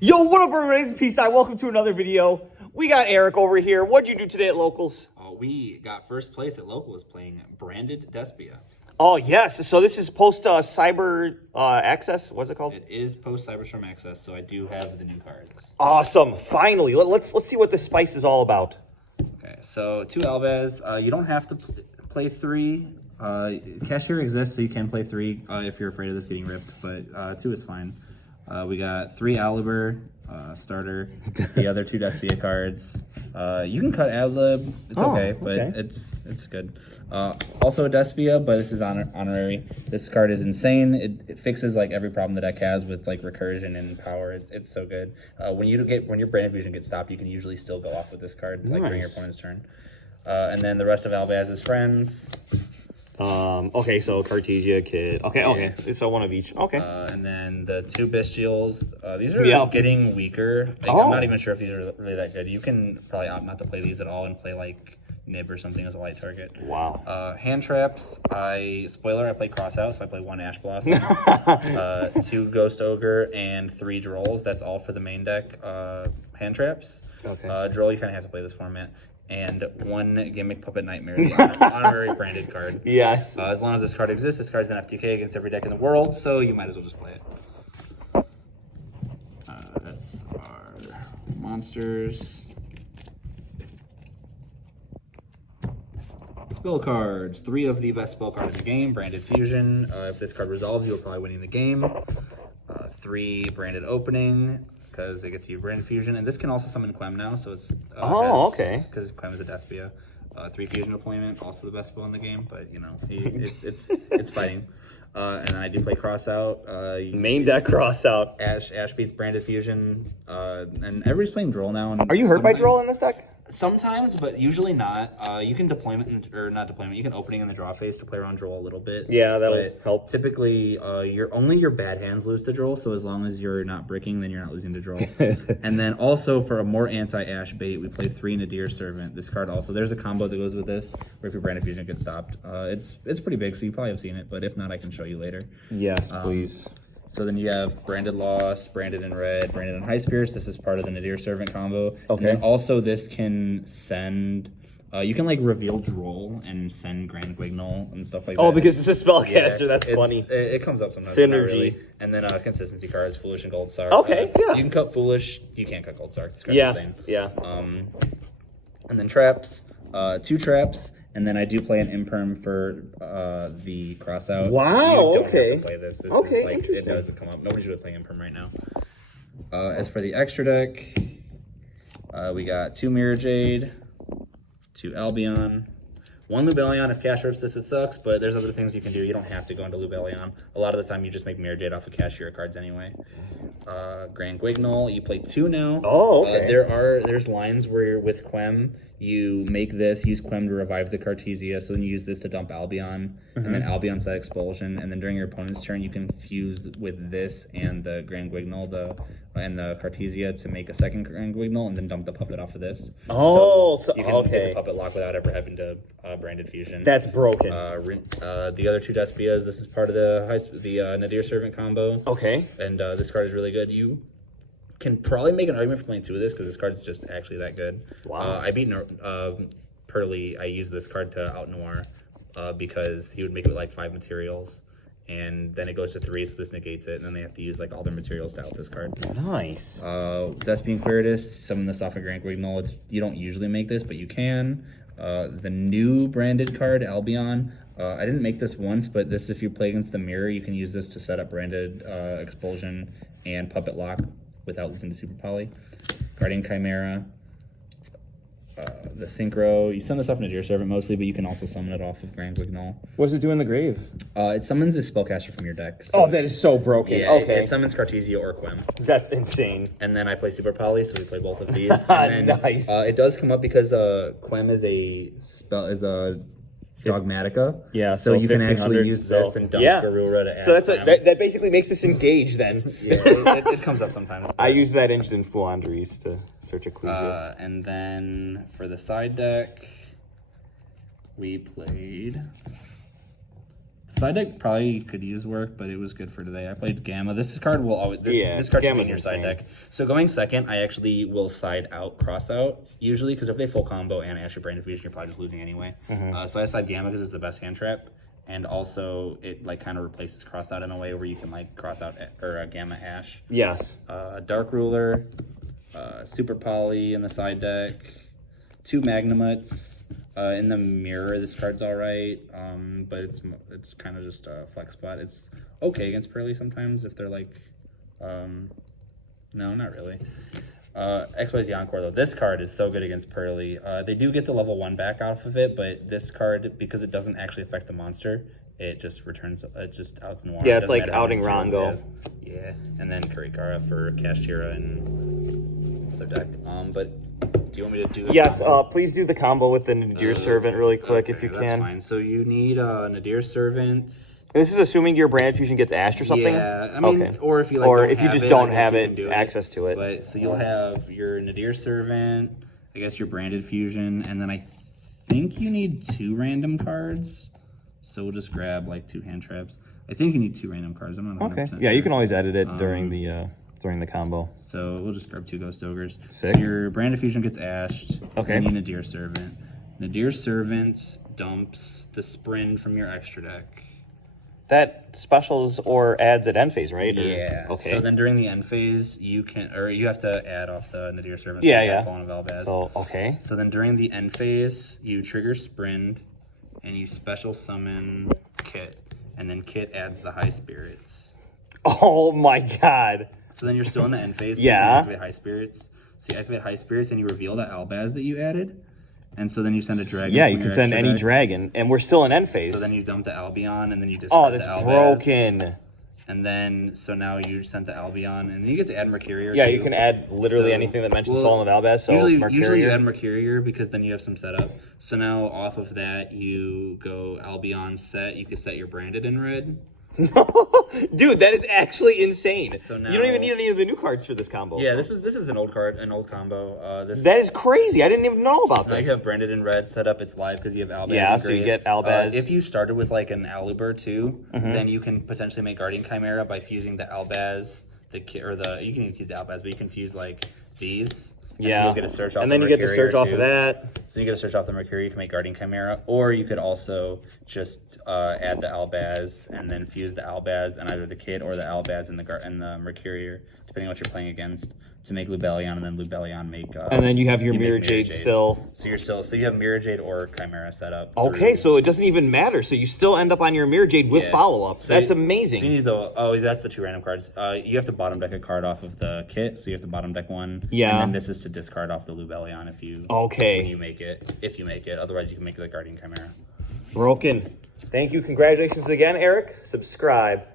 Yo, what up, everybody? It's Peace. Welcome to another video. We got Eric over here. What'd you do today at Locals? We got first place at Locals playing branded Despia. Oh, yes. So this is post Cyber Access. What's it called? It is post Cyberstorm access, so I do have the new cards. Awesome. Finally. Let's see what this spice is all about. Okay, so 2 Albaz. You don't have to play 3. Cashier exists, so you can play 3 if you're afraid of this getting ripped, but 2 is fine. We got 3 Aliber, starter, the other 2 Despia cards. You can cut Adlib, it's okay, but it's good. Also a Despia, but this is honorary. This card is insane. It fixes like every problem the deck has with like recursion and power. It's so good. When your branded fusion gets stopped, you can usually still go off with this card like during your opponent's turn. And then the rest of Albaz's friends. Okay, so Cartesia, Kid. Okay. So one of each. Okay. And then the 2 Bestials. These are getting weaker. Like, I'm not even sure if these are really that good. You can probably opt not to play these at all and play like Nib or something as a light target. Wow. Hand traps. I play Cross Out, so I play 1 Ash Blossom, 2 Ghost Ogre, and 3 Drolls. That's all for the main deck. Hand traps. Okay. Droll, you kind of have to play this format. And 1 Gimmick Puppet Nightmare, the honorary branded card. Yes. As long as this card exists, this card's an FTK against every deck in the world, so you might as well just play it. That's our monsters. Spell cards. 3 of the best spell cards in the game. Branded Fusion. If this card resolves, you're probably winning the game. 3 Branded Opening, because it gets you Branded Fusion. And this can also summon Quem now, so it's... okay. Because Quem is a Despia. 3 Fusion Deployment, also the best spell in the game, but, you know, it's fighting. And then I do play Cross Out. Main deck Cross Out. Ash beats Branded Fusion. And everybody's playing Droll now. And are you hurt by Droll in this deck? Sometimes, but usually not. You can not deployment. You can opening in the draw phase to play around Droll a little bit. Yeah, that'll help. Typically, only your bad hands lose to Droll. So as long as you're not bricking, then you're not losing to Droll. And then also for a more anti-Ash bait, we play 3 Nadir Servant. This card also, there's a combo that goes with this, where if your Branded Fusion gets stopped, it's pretty big. So you probably have seen it, but if not, I can show you later. Yes, please. So then you have Branded Lost, Branded in Red, Branded in High Spirits. This is part of the Nadir Servant combo. Okay. And then also this can send... you can like reveal Droll and send Grand Guignol and stuff like that. Oh, because it's a spellcaster. Yeah, that's funny. It comes up sometimes. Synergy. Really. And then consistency cards, Foolish and Gold Star. Okay, yeah. You can cut Foolish. You can't cut Gold Star. This card's insane. Yeah. And then traps. 2 traps. And then I do play an Imperm for the Cross Out. Wow, you don't okay. have to play this. This Okay, is like, interesting. it doesn't come up. Nobody's really playing Imperm right now. As for the extra deck, we got 2 Mirror Jade, 2 Albion, 1 Lubellion. If Cash rips this, it sucks, but there's other things you can do. You don't have to go into Lubellion. A lot of the time, you just make Mirror Jade off of Cashier cards anyway. Grand Guignol, you play 2 now. Oh, okay. There's lines where you're with Quem, you make this, use Quem to revive the Cartesia, so then you use this to dump Albion, and then Albion's that expulsion, and then during your opponent's turn, you can fuse with this and the Grand Guignol and the Cartesia to make a second Grand Guignol, and then dump the puppet off of this. Oh, so you can get the puppet lock without ever having to Branded Fusion. That's broken. The other 2 Despias, this is part of the Nadir Servant combo. Okay. And this card is really good. You can probably make an argument for playing 2 of this because this card is just actually that good. Wow. I beat Pearly. I used this card to out Noir because he would make it with like 5 materials. And then it goes to 3, so this negates it. And then they have to use like all their materials to out this card. Nice. Despia and Quiritus, summon this off of Grand Guignol. You don't usually make this, but you can. The new branded card, Albion. I didn't make this once, but this, if you play against the Mirror, you can use this to set up branded Expulsion and Puppet Lock without losing to Super Poly. Guardian Chimera. The Synchro, you send this off in a Nadir Servant mostly, but you can also summon it off of Grand Guignol. What does it do in the grave? It summons a spellcaster from your deck. So that is so broken. Yeah, okay. It summons Cartesia or Quem. That's insane. And then I play Super Poly, so we play both of these. And then, nice. It does come up because Quem is a Dogmatica. Yeah, so you can actually use this and dump Garura to add. So that basically makes this engage then. Yeah, it comes up sometimes. I use that engine in Flandres to search a Ecclesia. And then for the side deck, we played Side deck probably could use work, but it was good for today. I played Gamma. This card will always this card should be in your side deck. So going second, I actually will side out, cross out usually, because if they full combo and Asher Brain Diffusion, you're probably just losing anyway. So I side Gamma because it's the best hand trap, and also it like kind of replaces cross out in a way where you can like cross out or Gamma Ash. Yes. Dark Ruler, Super Poly in the side deck, 2 Magnamuts. In the mirror, this card's all right, but it's kind of just a flex spot. It's okay against Pearly sometimes if they're like, no, not really. XYZ Encore though, this card is so good against Pearly. They do get the level 1 back off of it, but this card, because it doesn't actually affect the monster, it just returns, it just outs Noir. Yeah, it's like outing Rongo. Yeah, and then Kurikara for Kashtira and other deck. But do you want me to do the Yes, combo? please do the combo with the Nadir Servant really quick if you that's can. fine. So you need Nadir Servant. This is assuming your Brand Fusion gets ashed or something? Yeah, I mean, okay. or if you like, or don't if you have just it, don't I guess have you can do access to it. But so you'll have your Nadir Servant, I guess your Branded Fusion, and then I think you need 2 random cards. So we'll just grab like 2 hand traps. I think you need 2 random cards. I'm not 100% Okay. sure. Yeah, you can always edit it during the combo. So we'll just grab 2 Ghost Ogres. Sick. So your Branded Fusion gets ashed. Okay. You need Nadir Servant. Nadir Servant dumps the Sprint from your extra deck. That specials or adds at end phase, right? Yeah. Okay. So then during the end phase, you can, or you have to add off the Nadir Servant. Yeah, yeah. Fallen of Albaz. So, okay. So then during the end phase, you trigger Sprint, and you special summon Kit, and then Kit adds the High Spirits. Oh my god. So then you're still in the end phase. So Yeah. You can activate High Spirits. So you activate High Spirits, and you reveal the Albaz that you added. And so then you send a dragon. Yeah, from you your can send extra any deck. dragon, and we're still in end phase. So then you dump the Albion, and then you discard oh, the that's Albaz. broken. And then, so now you sent the Albion, and then you get to add Mercurier. Yeah, too. you can add literally So, anything that mentions well, Fallen of Albaz. So usually you add Mercurier because then you have some setup. So now off of that, you go Albion set. You can set your Branded in red. Dude, that is actually insane. So now, you don't even need any of the new cards for this combo. Yeah, this is an old card, an old combo. That is crazy. I didn't even know about Now this. you have Branded in red set up. It's live because you have Albaz. Yeah, in so you grave. get Albaz. If you started with like an Aluber too, then you can potentially make Guardian Chimera by fusing the Albaz, you can even keep the Albaz, but you can fuse like these. And Yeah, you'll get a search off and then the you get to Mercurier, search off too. of that. So you get a search off the Mercury, you can make Guardian Chimera, or you could also just add the Albaz and then fuse the Albaz and either the Kid or the Albaz and the Mercurier, depending on what you're playing against, to make Lubellion, and then Lubellion make. And then you have your make Mirror Jade still. So you have Mirror Jade or Chimera set up. Okay, so it doesn't even matter. So you still end up on your Mirror Jade with follow-up. So That's amazing. So you need that's the 2 random cards. You have to bottom deck a card off of the kit, so you have to bottom deck 1. Yeah. And then this is to discard off the Lubellion if you when you make it. If you make it, otherwise you can make the Guardian Chimera. Broken. Thank you. Congratulations again, Eric. Subscribe.